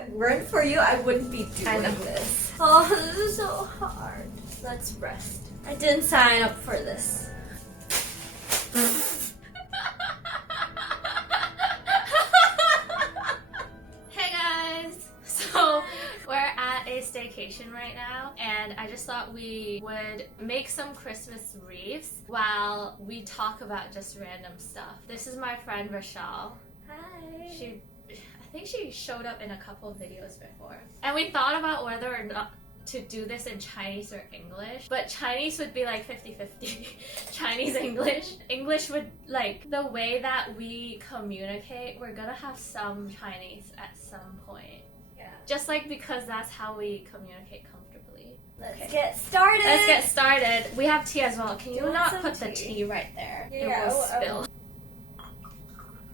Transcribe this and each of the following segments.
it weren't for you, I wouldn't be doing this. Oh, this is so hard. Let's rest. I didn't sign up for this. Hey guys! So we're at a staycation right now, and I just thought we would make some Christmas wreaths while we talk about just random stuff. This is my friend Rochelle. Hi. I think she showed up in a couple of videos before. And we thought about whether or not to do this in Chinese or English, but Chinese would be like 50-50. Chinese, English. English would, like, the way that we communicate, we're gonna have some Chinese at some point. Yeah. Just like because that's how we communicate comfortably. Let's get started. Let's get started. We have tea as well. Can you Want not some put the tea? tea right there? Yeah, It will I will. spill.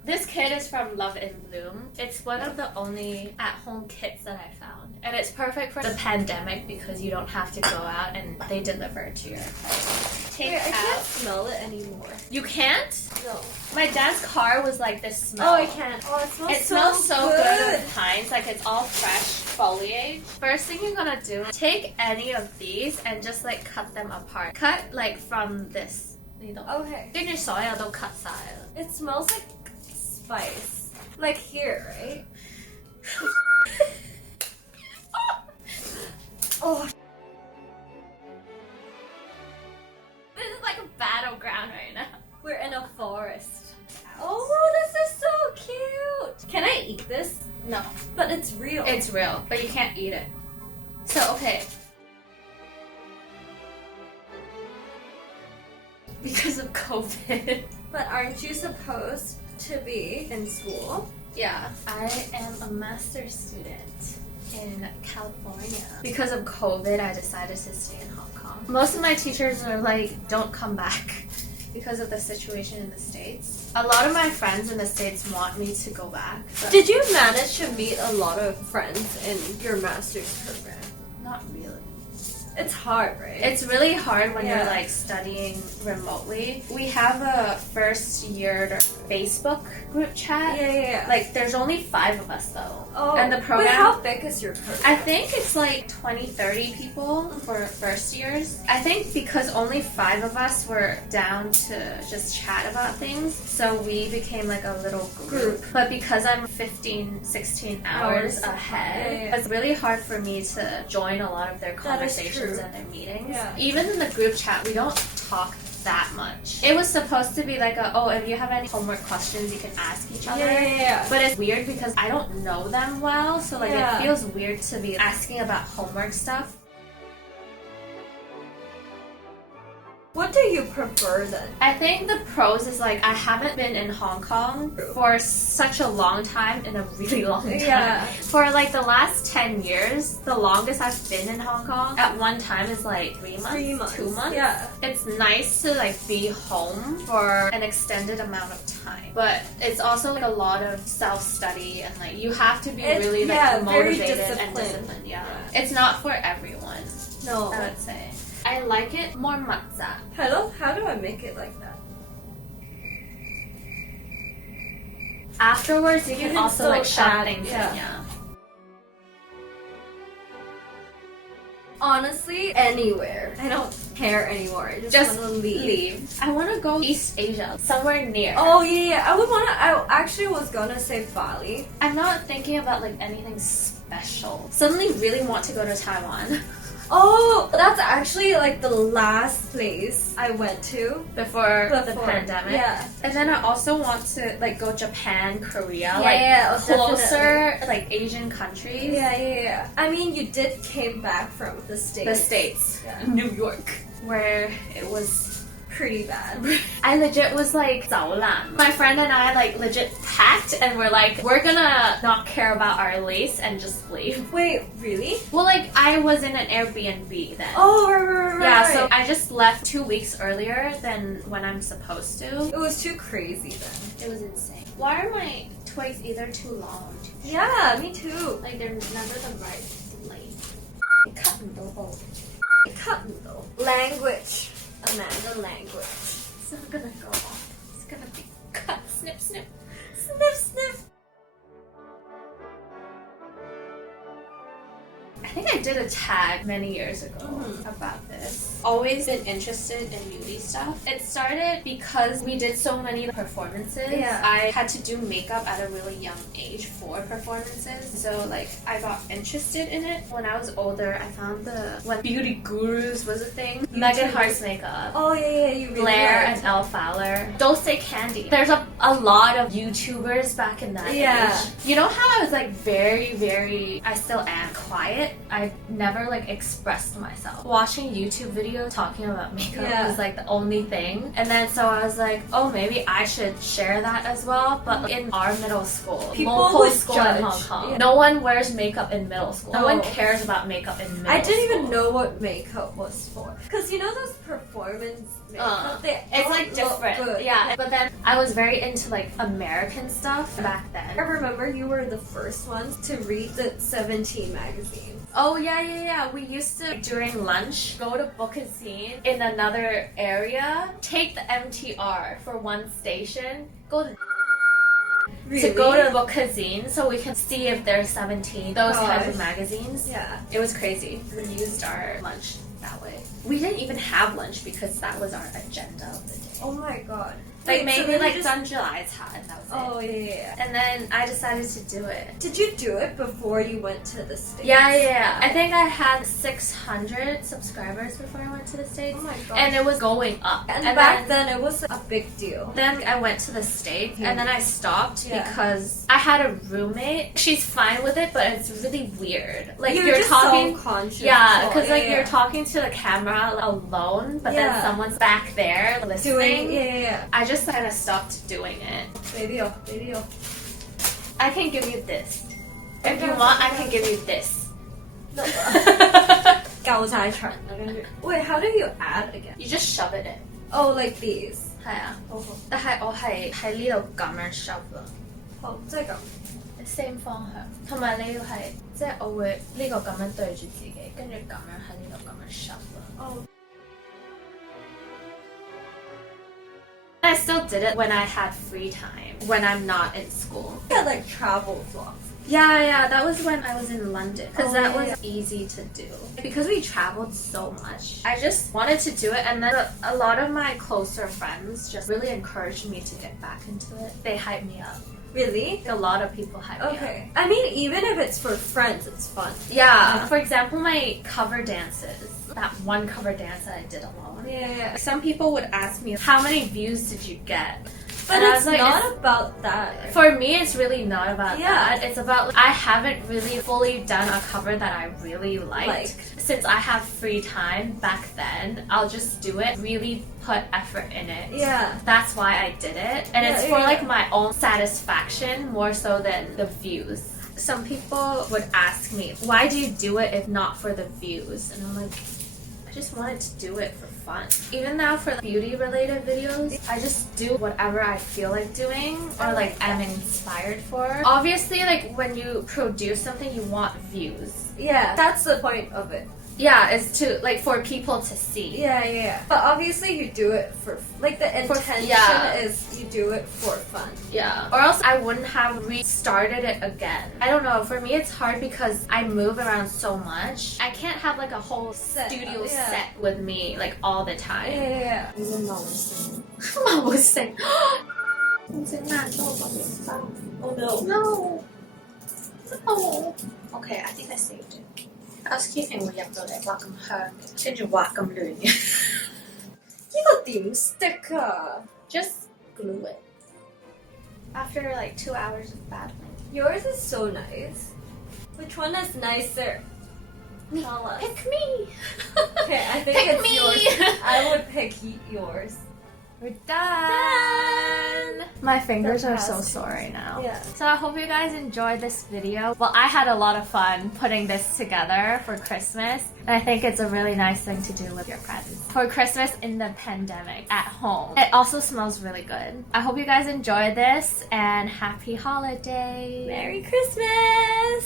This kit is from Love in Bloom. It's one of the only at-home kits that I found. And it's perfect for the pandemic because you don't have to go out and they deliver it to your house. Take Wait, I can't out. smell it anymore. You can't? No. My dad's car was like this smell. Oh, I can't. Oh, it smells It smells so good of pines, like it's all fresh foliage. First thing you're gonna do, take any of these and just like cut them apart. Cut like from this. Okay. 跟住所有都 cut 晒啦。 It smells like spice. Like here, right? Oh. This is like a battleground right now. We're in a forest. Oh, this is so cute. Can I eat this? No, But it's real. it's real, but you can't eat it. So, okay. Because of COVID. But aren't you supposed to be in school? Yeah, I am a master's student in California. Because of COVID, I decided to stay in Hong Kong. Most of my teachers are like, don't come back because of the situation in the States. A lot of my friends in the States want me to go back. But Did you manage to meet a lot of friends in your master's program? not really. It's hard, right? It's really hard when Yeah. you're like studying remotely. We have a first year Facebook group chat. yeah. Like there's only 5 of us though. Oh, And the program, But how big is your program? I think it's like 20-30 people for first years. I think because only 5 of us were down to just chat about things, so we became like a little group. But because I'm 15-16 hours Hours. ahead, Yeah. it's really hard for me to join a lot of their That is conversations true. and their meetings. Yeah. Even in the group chat, we don't talk that much. It was supposed to be like if you have any homework questions, you can ask each other. Yeah. But it's weird because I don't know them well, so like Yeah. it feels weird to be asking about homework stuff. What do you prefer then? I think the pros is like I haven't been in Hong Kong for such a long time, in a really long time. Yeah. For like the last 10 years, the longest I've been in Hong Kong at one time is like 3 months, 3 months. 2 months. Yeah. It's nice to like be home for an extended amount of time, but it's also like a lot of self-study and like you have to be It's- really like yeah, very motivated and disciplined. disciplined. Yeah. Yeah. It's not for everyone, No. I would say. I like it more matza. Hello? How do I make it like that? Afterwards, you You can can also still like shove add- things yeah. in, yeah. Honestly, anywhere. I don't care anymore. I just want to leave. I want to go East Asia, somewhere near. Oh yeah, I would wanna. I actually was gonna say Bali. I'm not thinking about like anything special. Suddenly, really want to go to Taiwan. Oh, that's actually like the last place I went to before the before. pandemic. Yeah. And then I also want to like go Japan, Korea, Yeah, like yeah, closer like Asian countries. Yeah. I mean, you did came back from the States. The States. Yeah. New York. Where it was Pretty bad. I legit was like 早懒. My friend and I like legit packed and we're like, we're gonna not care about our lease and just leave. Wait, really? Well, like I was in an Airbnb then. Oh, right. Yeah, so I just left 2 weeks earlier than when I'm supposed to. It was too crazy then. It was insane. Why are my twigs either too long or too Yeah, me too. like they're never the right length? Cut noodle. Cut noodle. Language. Amanda, language. It's not gonna go off. It's gonna be cut. Snip, snip. Sniff, sniff. I think I did a tag many years ago about this. Always been interested in beauty stuff. It started because we did so many performances. Yeah. I had to do makeup at a really young age for performances. So like I got interested in it. When I was older, I found when beauty gurus was a thing. Megan Hart's makeup. Oh yeah, you really Blair liked. and Elle Fowler. Dulce Candy. There's a lot of YouTubers back in that age. You know how I was like very, I still am quiet? I never like expressed myself. Watching YouTube videos talking about makeup was like the only thing. And then so I was like, oh, maybe I should share that as well. But in our middle school, People local would school judge. in Hong Kong, Yeah. no one wears makeup in middle school. No one No. cares about makeup in middle I didn't school. even know what makeup was for. Because you know those performance makeup? It's don't like look different. good. Yeah. But then I was very into like American stuff back I then. remember you were the first ones to read the 17 magazine. Oh yeah. We used to during lunch go to Bookazine in another area, take the MTR for one station, go to Really? go to Bookazine so we can see if there's 17 those types of Gosh. magazines. Yeah. It was crazy. We used our lunch that way. We didn't even have lunch because that was our agenda of the day. Oh my god. Like Wait, so maybe then you like just- Sun July's had, that was it. Oh yeah. And then I decided to do it. Did you do it before you went to the States? Yeah. I think I had 600 subscribers before I went to the States. Oh my god. And it was going up. And back then it was a big deal. Then I went to the States and then I stopped Yeah. because I had a roommate. She's fine with it, but it's really weird. Like You're you're just talking. self-conscious. Yeah, Oh, because like yeah. you're talking to the camera alone, but then Yeah. someone's back there listening. doing yeah. I just kind of stopped doing it. Video. I can give you this. If you Okay. want, I can give you this. 教晒場啦，跟住。Wait, how do you add again? You just shove it in. Oh, like these. 係啊，好好，但係我係喺呢度咁樣 shove 咯。好，即係咁。 same 方向，同埋你要係即係我會呢個咁樣對住自己，跟住咁樣喺呢度咁樣 shove 咯。Oh. I still did it when I had free time, when I'm not in school. Yeah, like travel vlogs. Yeah, that was when I was in London because Oh, that yeah, was easy to do. Because we traveled so much, I just wanted to do it, and then a lot of my closer friends just really encouraged me to get back into it. They hyped me up. Really? A lot of people hyped me up. Okay. I mean, even if it's for friends, it's fun. Yeah. For example, my cover dances. That one cover dance that I did alone. Yeah. Some people would ask me, how many views did you get? But And I it's was like, not about that. For me, it's really not about Yeah. that. It's about I haven't really fully done a cover that I really liked. Since I have free time back then, I'll just do it, really put effort in it. Yeah. That's why I did it. And it's Yeah, for yeah. like my own satisfaction more so than the views. Some people would ask me, why do you do it if not for the views? And I'm like, I just wanted to do it for fun. Even now for beauty related videos, I just do whatever I feel like doing or like I'm inspired for. Obviously, like when you produce something, you want views. Yeah. That's the point of it. Yeah, it's to like for people to see. Yeah. But obviously you do it for, like the intention yeah. is you do it for fun. Yeah. Or else I wouldn't have restarted it again. I don't know. For me, it's hard because I move around so much. I can't have like a whole studio yeah. set with me like all the time. Yeah. 冇食，唔整爛咗我個麵包。 Oh no. No. No. Okay, I think I saved it. Housekeeping 會入到嚟，哇咁香嘅，跟住哇咁亂嘅。呢個點 stick 啊？ Just glue it. After like 2 hours of battling. Yours is so nice. Which one is nicer? Tell us. Pick me. Okay, I think Pick it's me. yours. I would pick yours. We're done. My fingers are so Fantastic. sore right now. Yeah. So I hope you guys enjoyed this video. Well, I had a lot of fun putting this together for Christmas. And I think it's a really nice thing to do with your friends. For Christmas in the pandemic at home. It also smells really good. I hope you guys enjoyed this and happy holidays. Merry Christmas!